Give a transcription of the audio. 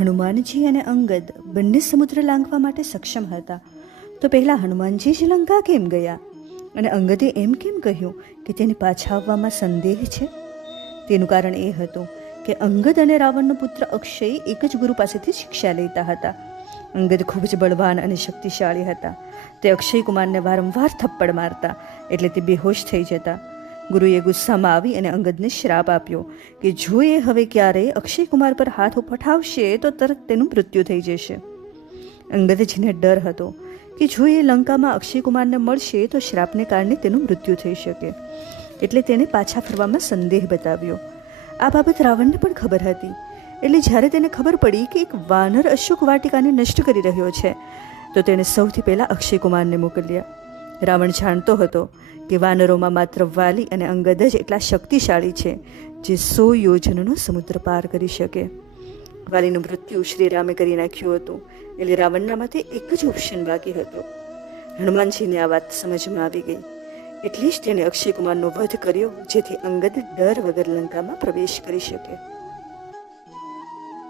હનુમાનજી અને અંગદ બંને સમુદ્ર લાંઘવા માટે સક્ષમ હતા, તો પહેલાં હનુમાનજી જ લંકા કેમ ગયા અને અંગદે એમ કેમ કહ્યું કે તેને પાછા આવવામાં સંદેહ છે? તેનું કારણ એ હતું કે અંગદ અને રાવણનો પુત્ર અક્ષય એક જ ગુરુ પાસેથી શિક્ષા લેતા હતા. અંગદ ખૂબ જ બળવાન અને શક્તિશાળી હતા. તે અક્ષય કુમારને વારંવાર થપ્પડ મારતા, એટલે તે બેહોશ થઈ જતા. ગુરુએ ગુસ્સામાં આવી અને અંગદને શ્રાપ આપ્યો કે જો એ હવે ક્યારેય અક્ષય કુમાર પર હાથ ઉઠાવશે તો તરત તેનું મૃત્યુ થઈ જશે. અંગદ જેને ડર હતો કે જો એ લંકામાં અક્ષય કુમારને મળશે તો શ્રાપને કારણે તેનું મૃત્યુ થઈ શકે, એટલે તેણે પાછા ફરવામાં સંદેહ બતાવ્યો. આ બાબત રાવણને પણ ખબર હતી, એટલે જ્યારે તેને ખબર પડી કે એક વાનર અશોક વાટિકાને નષ્ટ કરી રહ્યો છે, તો તેણે સૌથી પહેલાં અક્ષય કુમારને મોકલ્યા. રાવણ જાણતો હતો કે વાનરોમાં માત્ર વાલી અને અંગદ જ એટલા શક્તિશાળી છે જે 100 યોજનનો સમુદ્ર પાર કરી શકે. વાલીનું મૃત્યુ શ્રીરામે કરી નાખ્યું હતું, એટલે રાવણના માથે એક જ ઓપ્શન બાકી હતો. હનુમાનજીને આ વાત સમજમાં આવી ગઈ, એટલે જ તેણે અક્ષય કુમારનો વધ કર્યો, જેથી અંગદ ડર વગર લંકામાં પ્રવેશ કરી શકે.